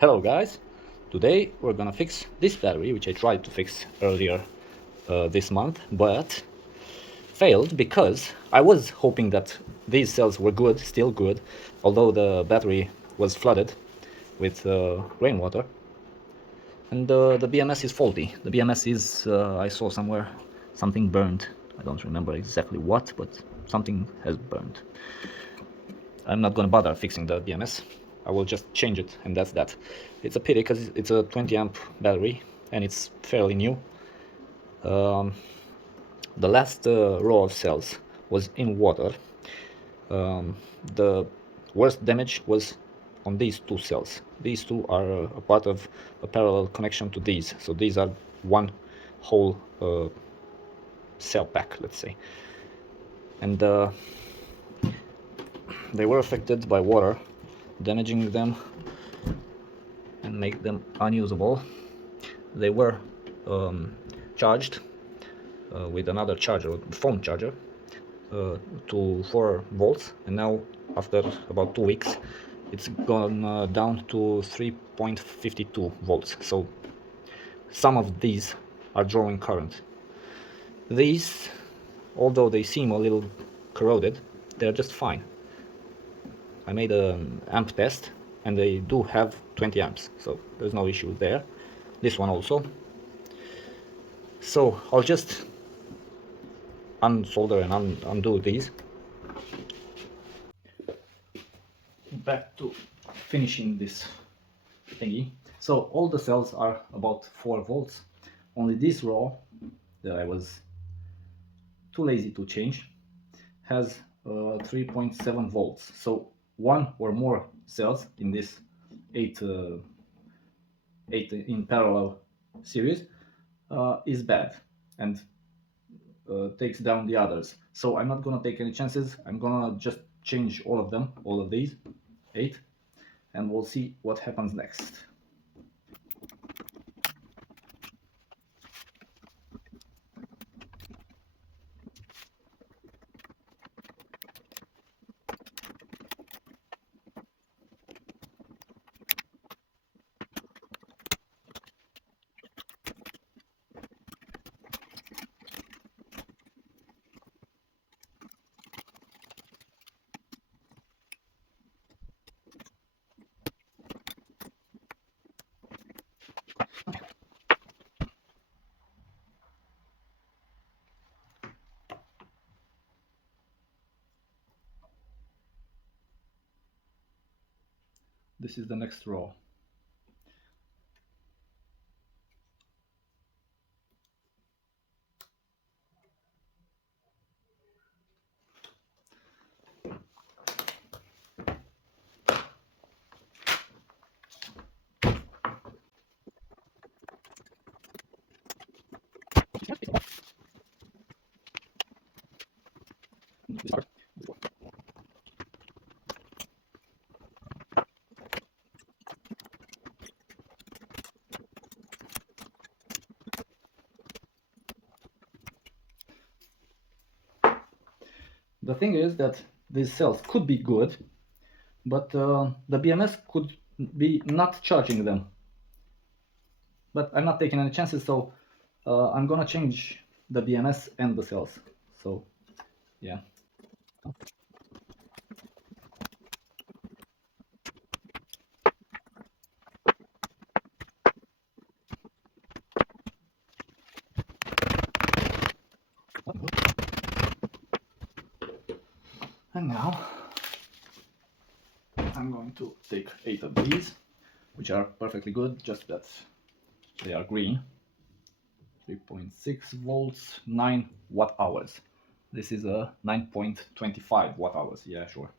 Hello guys, today we're gonna fix this battery which I tried to fix earlier this month but failed because I was hoping that these cells were good, still good, although the battery was flooded with rainwater, and the BMS is faulty. The BMS is, I saw somewhere, something burned. I don't remember exactly what, but something has burned. I'm not gonna bother fixing the BMS. I will just change it, and that's that. It's a pity because it's a 20 amp battery and it's fairly new. The last row of cells was in water. The worst damage was on these two cells. These two are a part of a parallel connection to these, so these are one whole cell pack, let's say, and they were affected by water, damaging them and make them unusable. They were charged with another charger, phone charger, to 4 volts, and now after about 2 weeks it's gone down to 3.52 volts. So some of these are drawing current. These, although they seem a little corroded, they're just fine. I made an amp test and they do have 20 amps, so there's no issue there. This one also. So I'll just unsolder and undo these. Back to finishing this thingy. So all the cells are about 4 volts. Only this row that I was too lazy to change has 3.7 volts. So one or more cells in this 8 in parallel series is bad and takes down the others. So I'm not gonna take any chances. I'm gonna just change all of them, all of these 8, and we'll see what happens next. This is the next row. The thing is that these cells could be good, but the BMS could be not charging them. But I'm not taking any chances, so I'm gonna change the BMS and the cells. So yeah. And now I'm going to take 8 of these, which are perfectly good, just that they are green. 3.6 volts, 9 watt hours. This is a 9.25 watt hours, yeah, sure.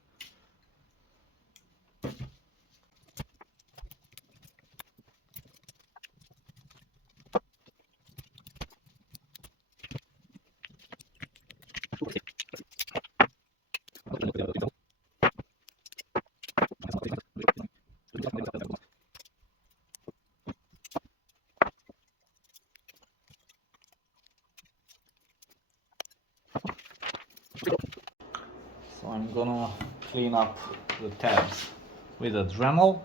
So I'm gonna clean up the tabs with a Dremel.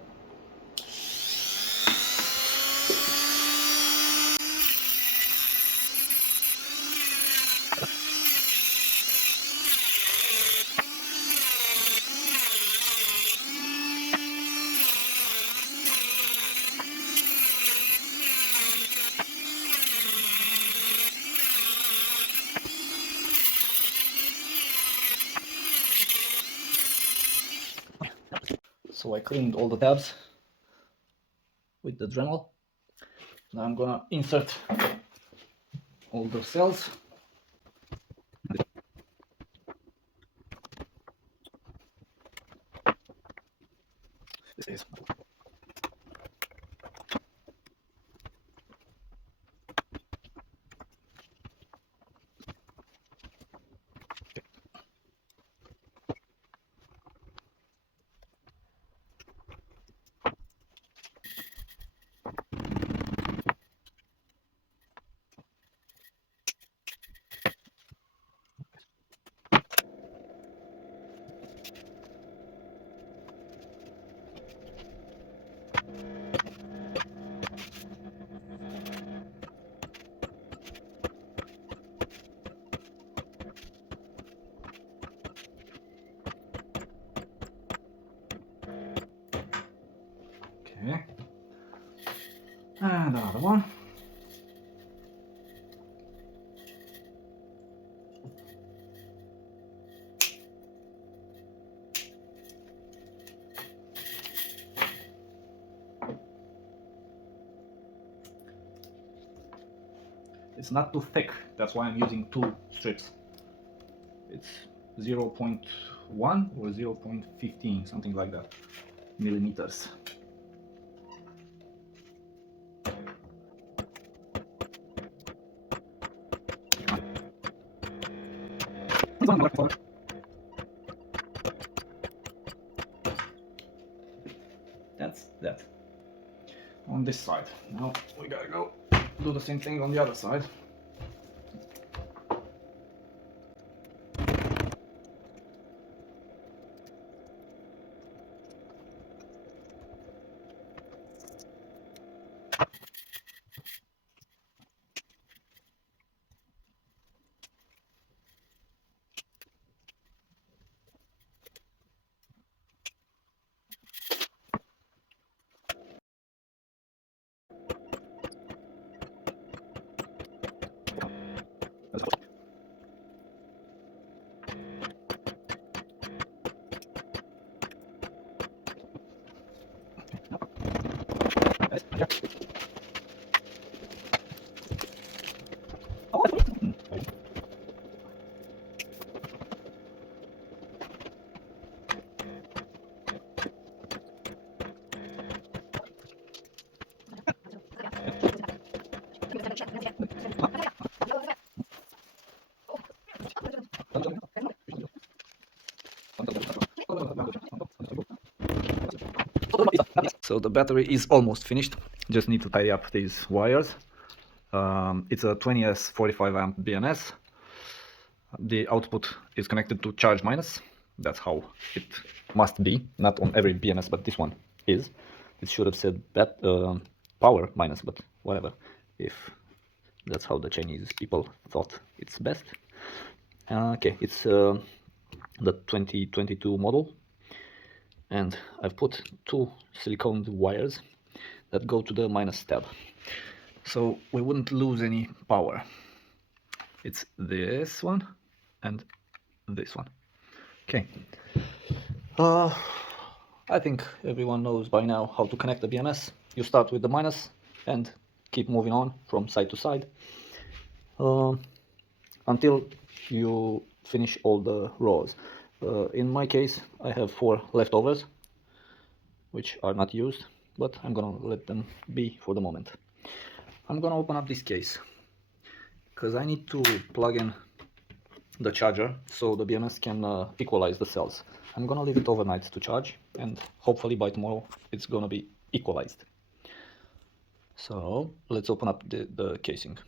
So I cleaned all the tabs with the Dremel. Now I'm gonna insert all the cells. This is okay. And another one. It's not too thick, that's why I'm using 2 strips. It's 0.1 or 0.15, something like that, millimeters. That's that on this side. Now we gotta go do the same thing on the other side. So the battery is almost finished. Just need to tie up these wires. It's a 20S 45 amp BMS. The output is connected to charge minus. That's how it must be. Not on every BMS, but this one is. It should have said power minus, but whatever. If that's how the Chinese people thought it's best. Okay, it's the 2022 model. And I've put 2 silicone wires that go to the minus tab, so we wouldn't lose any power. It's this one and this one. Okay. I think everyone knows by now how to connect the BMS. You start with the minus and keep moving on from side to side until you finish all the rows. In my case, I have 4 leftovers which are not used, but I'm gonna let them be for the moment. I'm gonna open up this case because I need to plug in the charger so the BMS can equalize the cells. I'm gonna leave it overnight to charge, and hopefully by tomorrow it's gonna be equalized. So let's open up the casing.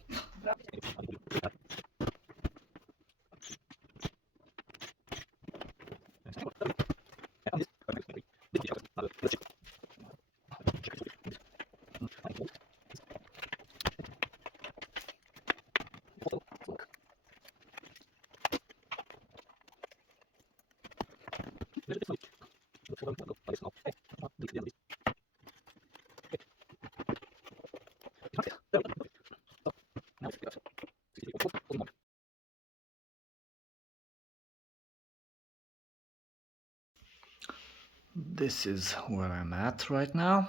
this is where I'm at right now.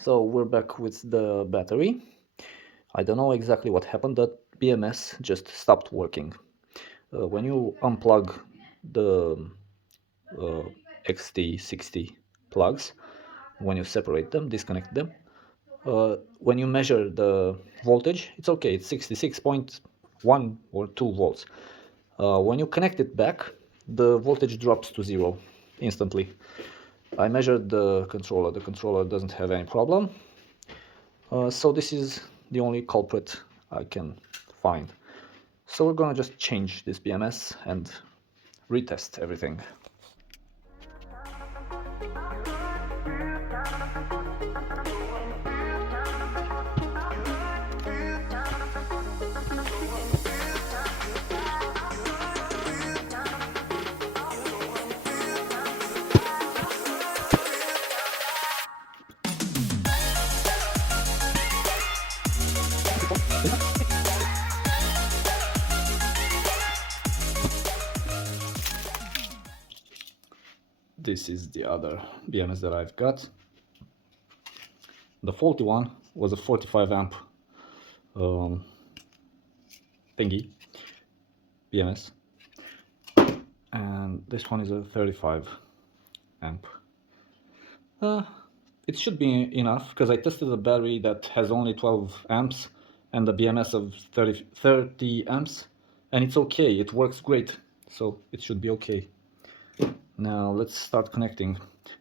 So we're back with the battery. I don't know exactly what happened, that BMS just stopped working. When you unplug the XT60 plugs, when you separate them, disconnect them, when you measure the voltage, it's okay, it's 66.1 or 2 volts. When you connect it back, the voltage drops to 0 instantly. I measured the controller doesn't have any problem. So this is the only culprit I can find. So we're gonna just change this BMS and retest everything. This is the other BMS that I've got. The faulty one was a 45 amp thingy BMS, and this one is a 35 amp. It should be enough, because I tested a battery that has only 12 amps and a BMS of 30 amps, and it's okay, it works great, so it should be okay. Now let's start connecting.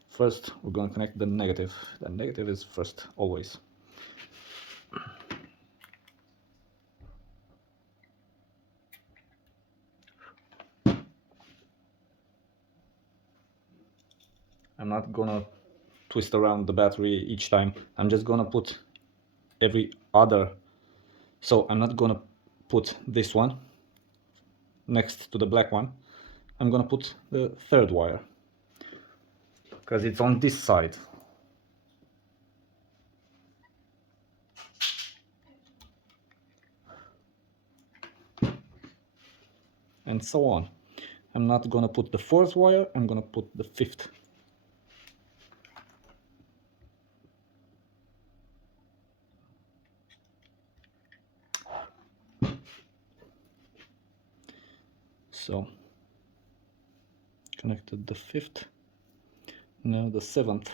First we're going to connect the negative. The negative is first, always. I'm not gonna twist around the battery each time. I'm just gonna put every other. So I'm not gonna put this one next to the black one. I'm gonna put the third wire, because it's on this side. And so on. I'm not gonna put the fourth wire, I'm gonna put the fifth. So connected the fifth, now the seventh.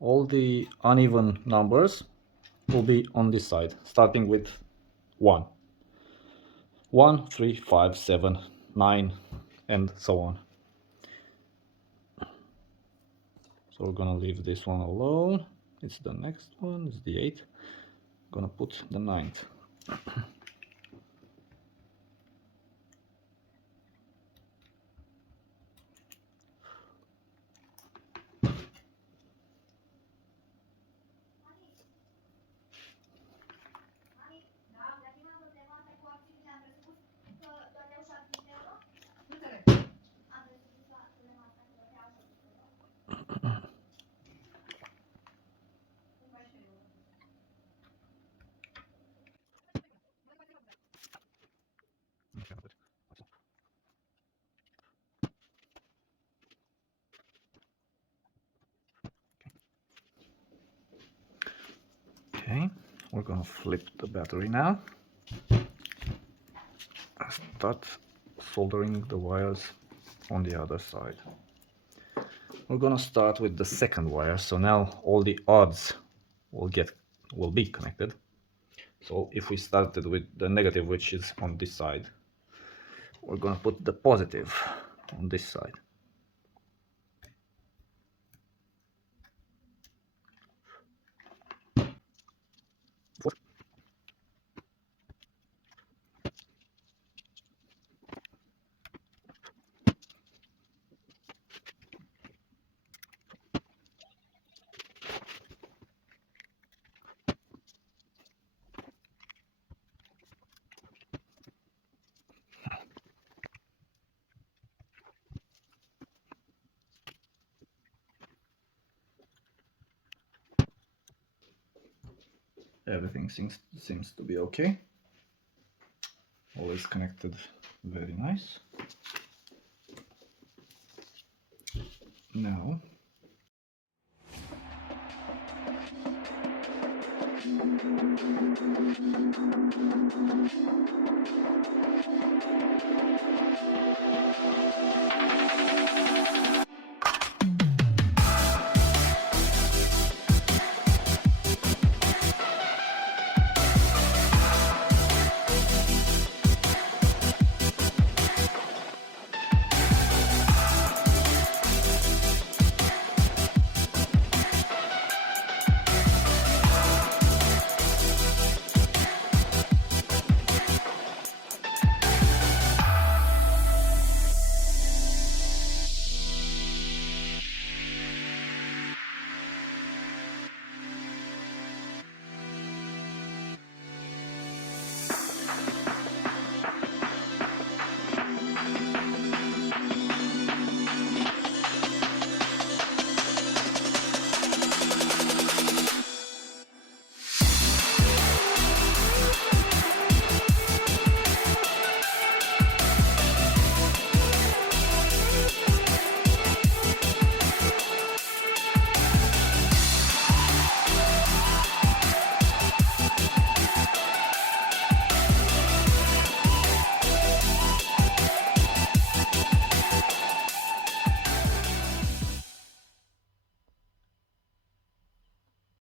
All the uneven numbers will be on this side, starting with 1. 1, 3, 5, 7, 9, and so on. So we're gonna leave this one alone. It's the next one, it's the 8. I'm gonna put the 9th. Okay, we're gonna flip the battery now. Start soldering the wires on the other side. We're gonna start with the second wire, so now all the odds will be connected. So if we started with the negative, which is on this side, we're gonna put the positive on this side. Everything seems to be okay. Always connected very nice. Now